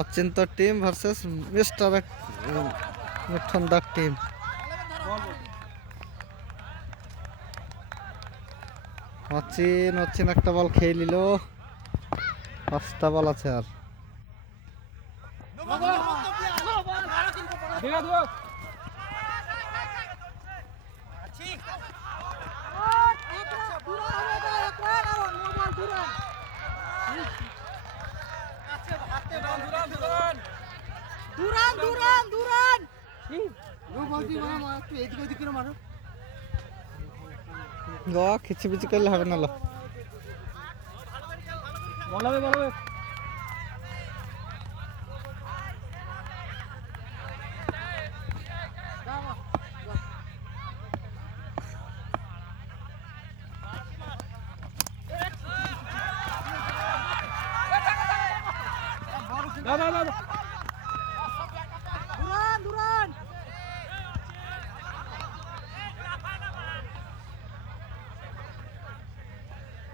Achinta team versus mister মিঠুনদার team. Achin একটা বল খেয়ে নিল। 5টা বল আছে আর। খিচিবিচি করলে হবে না।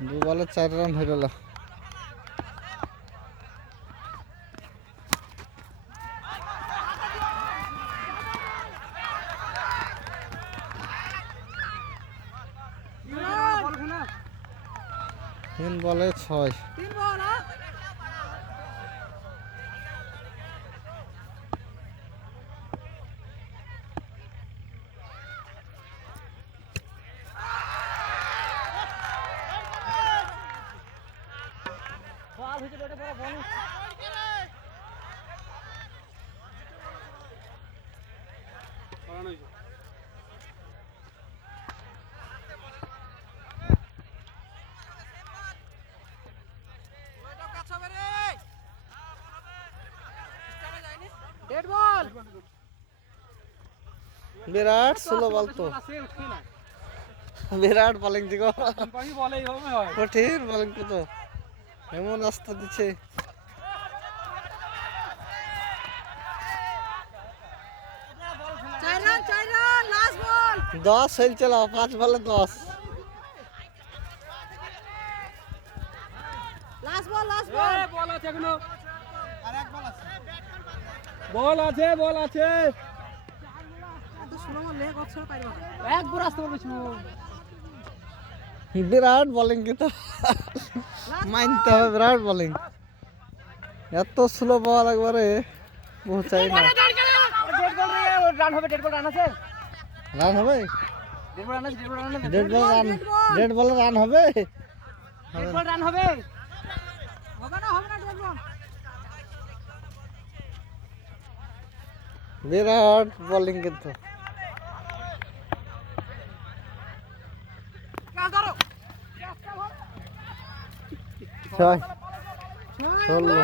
দু বলে 4 রান হয়ে গেল। তিন বলে 6। বিরাট স্লো বল তো, বিরাট বোলিং দিগো, কঠিন বোলিং তো, এমন রাস্তা দিচ্ছে। 10 হয়েছিল, 5 বলে 10। বল আছে বিরাট বোলিং কিন্তু মানতে হবে, বিরাট বোলিং। এত স্লো বল একবারে পৌঁছাই না। রান হবে, ডেড বল রান আছে, রান হবে, ডেড বল রান, ডেড বল রান হবে, রান হবে। বিরাট বোলিং কিন্তু। ছয় 16।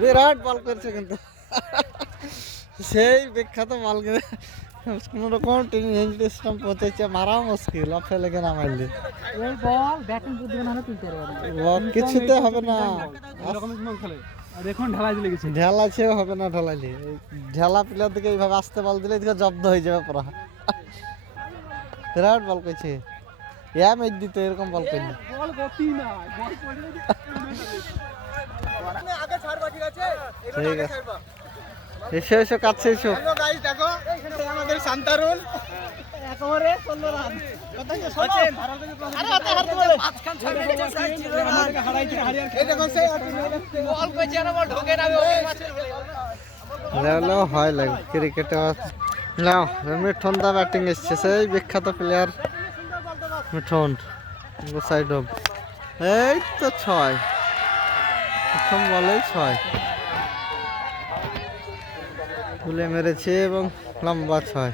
বিরাট বল করছে কিন্তু, সেই বিখ্যাত বল কিন্তু কোন রকম সিস্টেম পৌঁছেছে, মারা মুশকিল, অফে লেগে না মারলে কিছুতে হবে না। ঢেলাছেও হবে না, ঢেলাইলে ঢেলা প্লেয়ার দিকে এইভাবে আসতে বল দিলে এদিকে জব্দ হয়ে যাবে পুরা। বিরাট বল করছে, ম্যাচ দিত এরকম বল করলে। ঠিক আছে, এসো এসো কাছে এসো। আমাদের শান্তারুল একেবারে 16 রান। হয় লাগে ক্রিকেটে। নাও মিঠুন দা ব্যাটিং এসছে, সেই বিখ্যাত প্লেয়ার মিঠুন। সাইড অফ, এই তো 6, প্রথম বলেই 6 তুলে মেরেছে এবং লম্বা 6।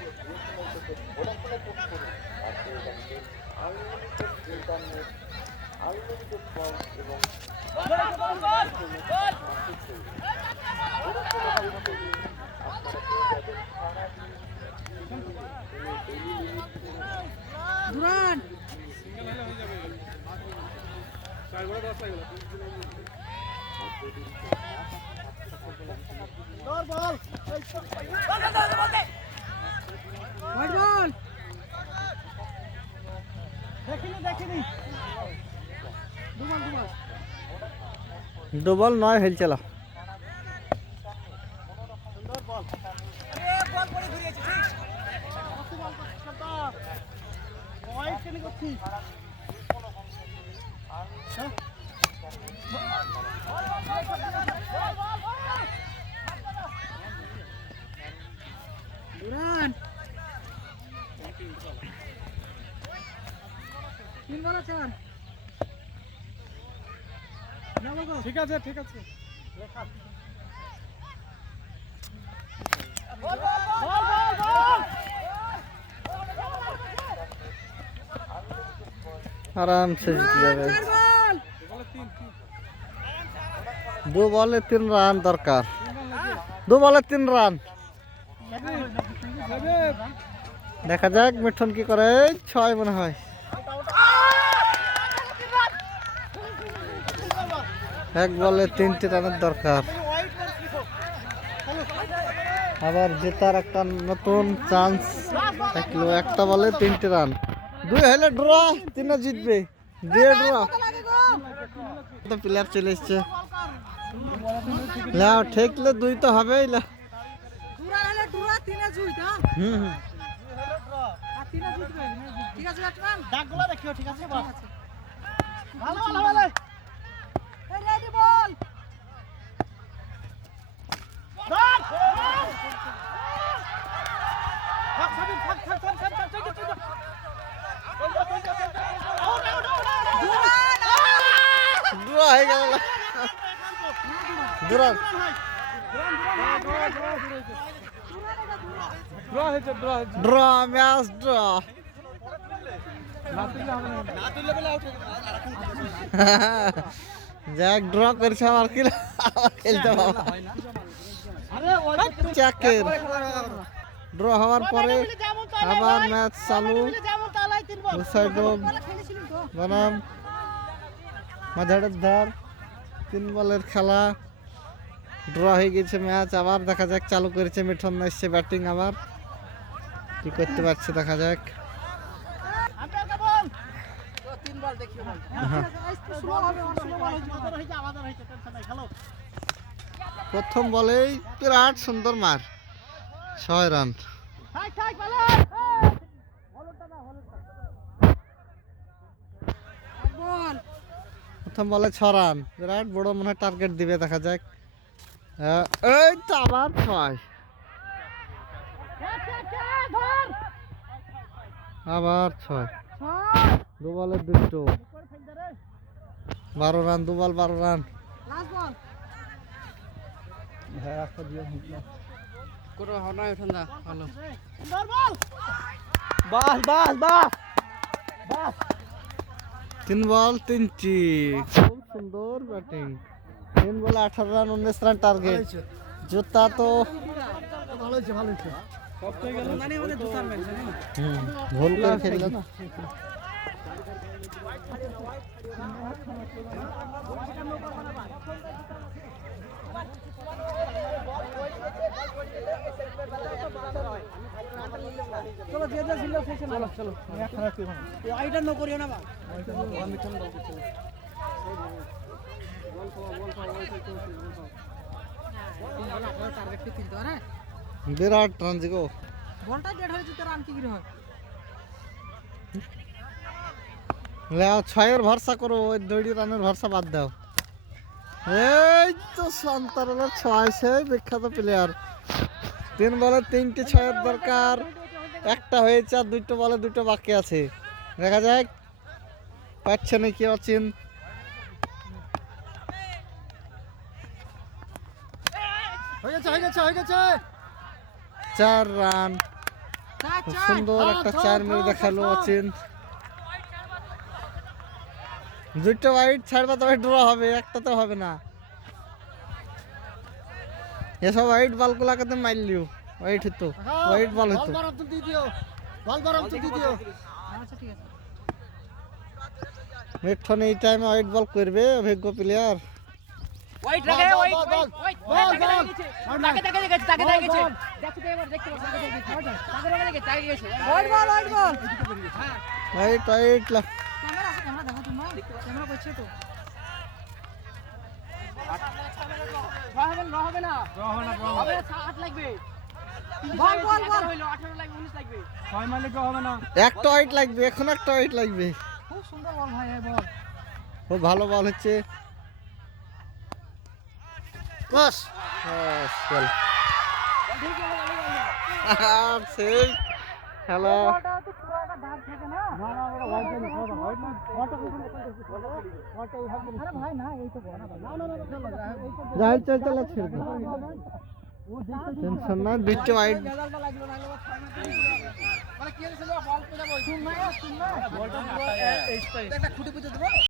ডবল নয় হেলছিল। ঠিক আছে ঠিক আছে আরামসে জিতে যাবে। 2 বলে 3 রান দরকার। 2 বলে 3 রান। দেখা যাক মিঠুন কি করে। 6 মনে হয়। 1 বলে 3টি রানের দরকার। আবার জেতার একটা নতুন চান্স থাকলো। একটা বলে 3টি রান। 2 হলে ড্র, 3 জিতবে। 2 ড্র। তো প্লেয়ার চলে এসছে। লাও ঠেকলে 2 তো হবেই। হুম হুম। ড্র হয়ে গেল। দুরান ড্র, ম্যাচ ড্র। যাক ড্র করেছে। আমার কি খেলতে পারবো চাকের। ড্র হওয়ার পরে আবার ম্যাচ চালু। বনাম মাঝারের ধার। 3 বলের খেলা। ড্র হয়ে গেছে ম্যাচ। আবার দেখা যাক চালু করেছে মিঠুন। এসছে ব্যাটিং। আবার কি করতে পারছে দেখা যাক। প্রথম বলেই বিরাট সুন্দর মার। 6 রান। প্রথম বলে 6 রান। বিরাট বড় মনে হয় টার্গেট দিবে। দেখা যাক। এই তো আবার 6। আবার 6। 2 বলে 2। 12 রান। 2 বল 12 রান। বাস বাস বাস 3 বল 3টি। খুব সুন্দর ব্যাটিং। 3 বলে 18 রান, 19 রান টার্গেট। জুতা তো ভুল করে খেললো না। চলো যে যে ছিল সেশন চলো চলো ওইটা ন করিও না বা বিরাট রান জিগো। বলটা ডেড হয়েছে তো রান কি করে হয়? লাও 6 এর ভরসা করো। ওই 2 রানের ভরসা বাদ দাও। এই তো সন্তানের 6 সেই বিখ্যাত প্লেয়ার। 3 বলে 3টি 6 এর দরকার। একটা হয়েছে আর 2টো বলে 2টো বাকি আছে। দেখা যাক পাচ্ছে নাকি অচিন। হয়ে গেছে 4 রান। খুব সুন্দর একটা 4 মেরে দেখালো অচিন। 2টো ওয়াইড ছাড়বা তবে ড্র হবে। একটা তো হবে না। এসব ওয়াইড বলগুলাকে তো মারলিও। ওয়াইড হতো। ওয়াইড বল হতো। মিঠুন এই টাইমে ওয়াইড বল করবে। অভিজ্ঞ প্লেয়ার। ওয়াইড রাখে ওয়াইড তাকে দেখেছে দেখো তো এবার দেখতে পাচ্ছ তাকে দেখেছে wide ball wide wide camera করছে তো হবে না হবে 8 লাগবে বল বল বল হইলো 18 লাগবে 19 লাগবে 6 মারলে কি হবে না একটা ওয়াইট লাগবে, এখন একটা ওয়াইট লাগবে। খুব সুন্দর বল ভাই এই বল ও ভালো বল হচ্ছে। বস বল ঠিক আছে আর সেই হ্যালো বলটা তো পুরো একটা দাগ থাকে না না না ওটা হোয়াইট না হোয়াইট না আরে ভাই না এই তো বল না না না চলো যাই চল চল ছেড়ে দে, টেনশন না, দুটো ওয়াইট রেজাল্টটা লাগলো না মানে কি হয়েছিল বল পেটা বল শুন না বলটা পুরো এই একটা খুঁটি পুঁতে দেবো